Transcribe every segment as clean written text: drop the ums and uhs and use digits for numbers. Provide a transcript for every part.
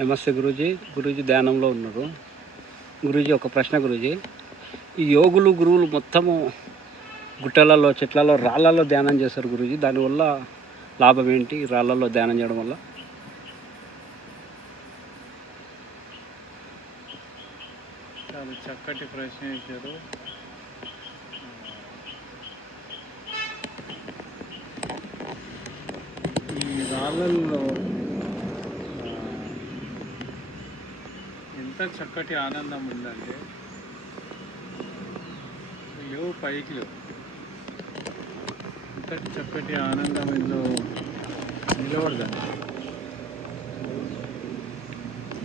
నమస్తే గురూజీ. గురూజీ ధ్యానంలో ఉన్నారు. గురూజీ ఒక ప్రశ్న గురూజీ. ఈ యోగులు గురువులు మొత్తము గుట్టలలో, చెట్లలో, రాళ్ళల్లో ధ్యానం చేస్తారు గురూజీ. దానివల్ల లాభం ఏంటి రాళ్ళల్లో ధ్యానం చేయడం వల్ల? చాలా చక్కటి ప్రశ్న వేశారు. ఈ రాళ్ళల్లో ఎంత చక్కటి ఆనందం ఉందంటే లేవు, పైకి లేవు. ఇంతటి చక్కటి ఆనందం ఇందులో నిలబడదండి.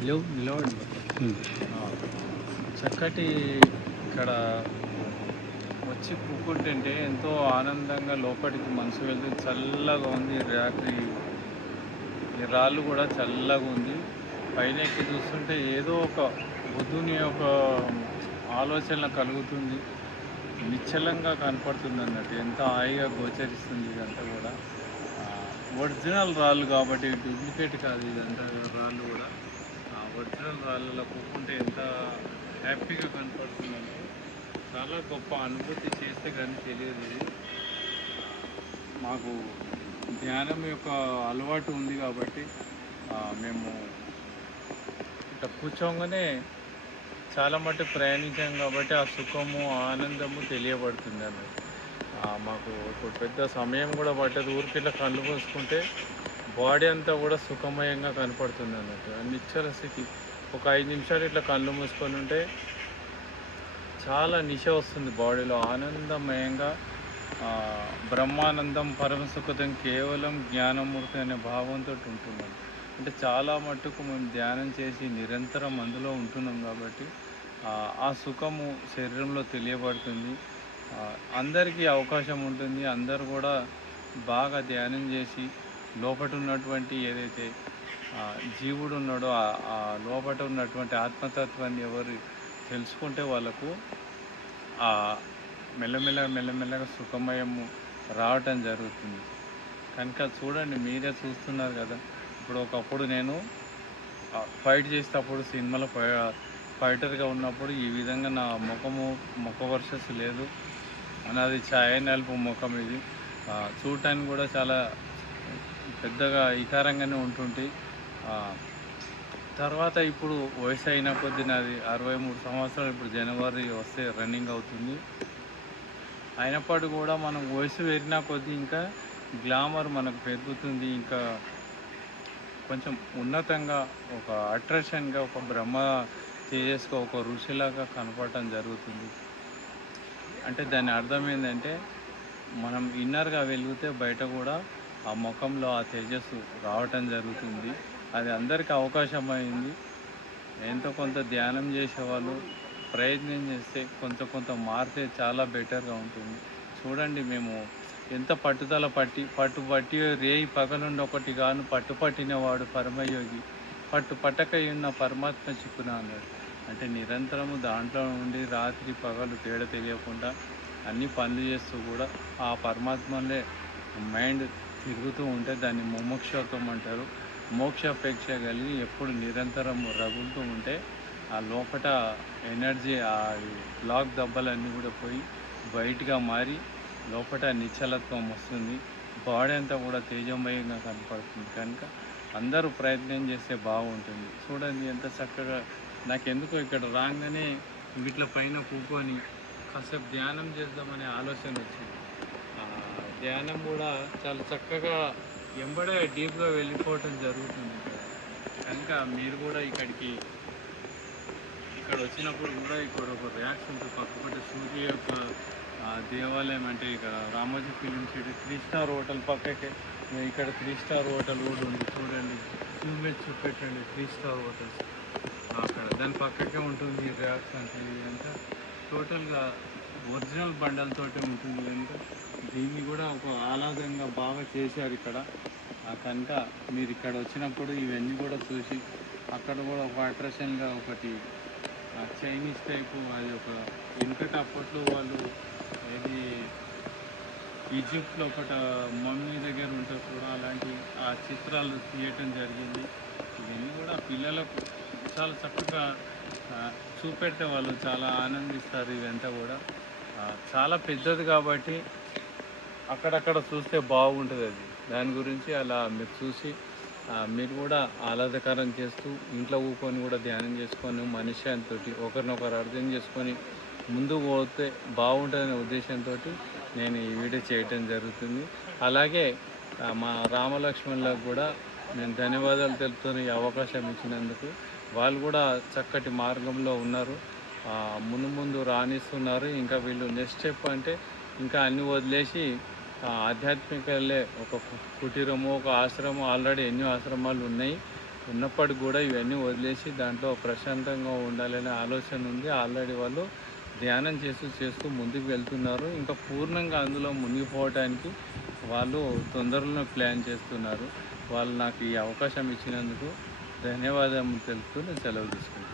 లేవు, నిలబడదు. చక్కటి ఇక్కడ వచ్చి కూకుంటుంటే ఎంతో ఆనందంగా లోపలికి మనసు వెళ్తే చల్లగా ఉంది. రాత్రి ఈ రాళ్ళు కూడా చల్లగా ఉంది. పైన ఎక్కి చూస్తుంటే ఏదో ఒక బుద్ధుని ఒక ఆలోచన కలుగుతుంది. నిశ్చలంగా కనపడుతుంది అన్నట్టు, ఎంత హాయిగా గోచరిస్తుంది. ఇదంతా కూడా ఒరిజినల్ రాళ్ళు కాబట్టి, డూప్లికేట్ కాదు ఇదంతా రాళ్ళు కూడా. ఒరిజినల్ రాళ్ళలో కూకుంటే ఎంత హ్యాపీగా కనపడుతుందంటే చాలా గొప్ప అనుభూతి. చేస్తే కానీ తెలియదు. ఇది మాకు ధ్యానం యొక్క అలవాటు ఉంది కాబట్టి మేము ఇట్లా కూర్చోగానే చాలా మటుకు ప్రయాణించాం కాబట్టి ఆ సుఖము, ఆనందము తెలియబడుతుంది అన్నట్టు. మాకు ఇప్పుడు పెద్ద సమయం కూడా పట్టదు. ఊరికి ఇట్లా కళ్ళు మూసుకుంటే బాడీ అంతా కూడా సుఖమయంగా కనపడుతుంది అన్నట్టు. నిశ్చల స్థితి. ఒక 5 నిమిషాలు ఇట్లా కళ్ళు మూసుకొని ఉంటే చాలా నిశ వస్తుంది బాడీలో. ఆనందమయంగా బ్రహ్మానందం, పరమసుఖతం, కేవలం జ్ఞానమూర్తి అనే భావంతో ఉంటున్నాం. అంటే చాలా మట్టుకు మేము ధ్యానం చేసి నిరంతరం అందులో ఉంటున్నాం కాబట్టి ఆ సుఖము శరీరంలో తెలియబడుతుంది. అందరికీ అవకాశం ఉంటుంది. అందరూ కూడా బాగా ధ్యానం చేసి లోపట ఉన్నటువంటి ఏదైతే జీవుడు ఉన్నాడో ఆ లోపట ఉన్నటువంటి ఆత్మతత్వాన్ని ఎవరు తెలుసుకుంటే వాళ్ళకు మెల్లమెల్లగా సుఖమయము రావటం జరుగుతుంది. కనుక చూడండి, మీరే చూస్తున్నారు కదా. ఇప్పుడు ఒకప్పుడు నేను ఫైట్ చేసేటప్పుడు సినిమాలో ఫైటర్గా ఉన్నప్పుడు ఈ విధంగా నా ముఖ వర్షస్ లేదు. నాది ఛాయ నలుపు ముఖం. ఇది చూడటానికి కూడా చాలా పెద్దగా వికారంగానే ఉంటుంటే తర్వాత ఇప్పుడు వయసు అయిన కొద్దీ నాది 63 సంవత్సరాలు. ఇప్పుడు జనవరి వస్తే రన్నింగ్ అవుతుంది. అయినప్పటికీ కూడా మనం వయసు పెరిగిన కొద్దీ ఇంకా గ్లామర్ మనకు పెరుగుతుంది. ఇంకా కొంచెం ఉన్నతంగా, ఒక అట్రాక్షన్గా, ఒక బ్రహ్మ తేజస్గా, ఒక ఋషిలాగా కనపడటం జరుగుతుంది. అంటే దాని అర్థం ఏంటంటే మనం ఇన్నర్గా వెలిగితే బయట కూడా ఆ ముఖంలో ఆ తేజస్సు రావటం జరుగుతుంది. అది అందరికీ అవకాశం అయింది. ఎంతో కొంత ధ్యానం చేసేవాళ్ళు ప్రయత్నం చేస్తే కొంత మారితే చాలా బెటర్గా ఉంటుంది. చూడండి, మేము ఎంత పట్టుదల పట్టి రేయి పగలుండి ఒకటి గాను పట్టుపట్టినవాడు పరమయోగి, పట్టకై ఉన్న పరమాత్మ చిక్కున అన్నాడు. అంటే నిరంతరము దాంట్లో నుండి రాత్రి పగలు తేడా తెలియకుండా అన్ని పనులు చేస్తూ కూడా ఆ పరమాత్మలే మైండ్ తిరుగుతూ ఉంటే దాన్ని ముముక్షత్వం అంటారు. మోక్షాపేక్ష కలిగి ఎప్పుడు నిరంతరం రగులుతూ ఉంటే ఆ లోపల ఎనర్జీ, ఆ బ్లాక్ దెబ్బలన్నీ కూడా పోయి బయటగా మారి లోపల నిశ్చలత్వం వస్తుంది. బాడీ అంతా కూడా తేజమయంగా కనపడుతుంది. కనుక అందరూ ప్రయత్నం చేస్తే బాగుంటుంది. చూడండి ఎంత చక్కగా. నాకెందుకో ఇక్కడ రాగానే వీటిల పైన కూకొని కాసేపు ధ్యానం చేద్దామనే ఆలోచన వచ్చింది. ధ్యానం కూడా చాలా చక్కగా ఎంబడే డీప్గా వెళ్ళిపోవటం జరుగుతుంది. కనుక మీరు కూడా ఇక్కడ వచ్చినప్పుడు కూడా ఇక్కడ ఒక ర్యాక్స్ ఉంటుంది. పక్కపట్టి సూర్య యొక్క దేవాలయం. అంటే ఇక్కడ Ramoji film city 3 star hotel పక్కకే ఇక్కడ 3 స్టార్ హోటల్ కూడా ఉంది. చూడండి, చూపెట్టండి 3 స్టార్ హోటల్స్ అక్కడ దాని పక్కకే ఉంటుంది ర్యాక్స్. అంటే ఇదంతా టోటల్గా ఒరిజినల్ బండలతోటే ఉంటుంది. కనుక దీన్ని కూడా ఒక ఆహ్లాదంగా బాగా చేశారు ఇక్కడ. కనుక మీరు ఇక్కడ వచ్చినప్పుడు ఇవన్నీ కూడా చూసి అక్కడ కూడా ఒక అట్రాక్షన్గా ఒకటి చైనీస్ టైపు, అది ఒక వెనుకటి అప్పట్లో వాళ్ళు ఏది ఈజిప్ట్లో ఒకట మమ్మీ దగ్గర ఉంటుంది కూడా, అలాంటి ఆ చిత్రాలు తీయటం జరిగింది. ఇవన్నీ కూడా పిల్లలకు చాలా చక్కగా ఆ, చూపెడితే వాళ్ళు చాలా ఆనందిస్తారు. ఇదంతా కూడా చాలా పెద్దది కాబట్టి అక్కడక్కడ చూస్తే బాగుంటుంది అది. దాని గురించి అలా మీరు చూసి మీరు కూడా ఆహ్లాదకరం చేస్తూ ఇంట్లో కూకొని కూడా ధ్యానం చేసుకొని మనశ్శాంతితో ఒకరినొకరు అర్థం చేసుకొని ముందుకు పోతే బాగుంటుందనే ఉద్దేశంతో నేను ఈ వీడియో చేయటం జరుగుతుంది. అలాగే మా రామలక్ష్మణులకు కూడా నేను ధన్యవాదాలు తెలుపుతున్న ఈ అవకాశం ఇచ్చినందుకు. వాళ్ళు కూడా చక్కటి మార్గంలో ఉన్నారు, ముందు ముందు రాణిస్తున్నారు. ఇంకా వీళ్ళు నెక్స్ట్ స్టెప్ అంటే ఇంకా అన్ని వదిలేసి ఆధ్యాత్మికలే ఒక కుటీరము, ఒక ఆశ్రమం, ఆల్రెడీ ఎన్నో ఆశ్రమాలు ఉన్నాయి. ఉన్నప్పటికి కూడా ఇవన్నీ వదిలేసి దాంట్లో ప్రశాంతంగా ఉండాలనే ఆలోచన ఉంది. ఆల్రెడీ వాళ్ళు ధ్యానం చేస్తూ ముందుకు వెళ్తున్నారు. ఇంకా పూర్ణంగా అందులో మునిగిపోవటానికి వాళ్ళు తొందరలో ప్లాన్ చేస్తున్నారు. వాళ్ళు నాకు ఈ అవకాశం ఇచ్చినందుకు ధన్యవాదాలు తెలుపుతూ నేను సెలవు తీసుకుంటాను.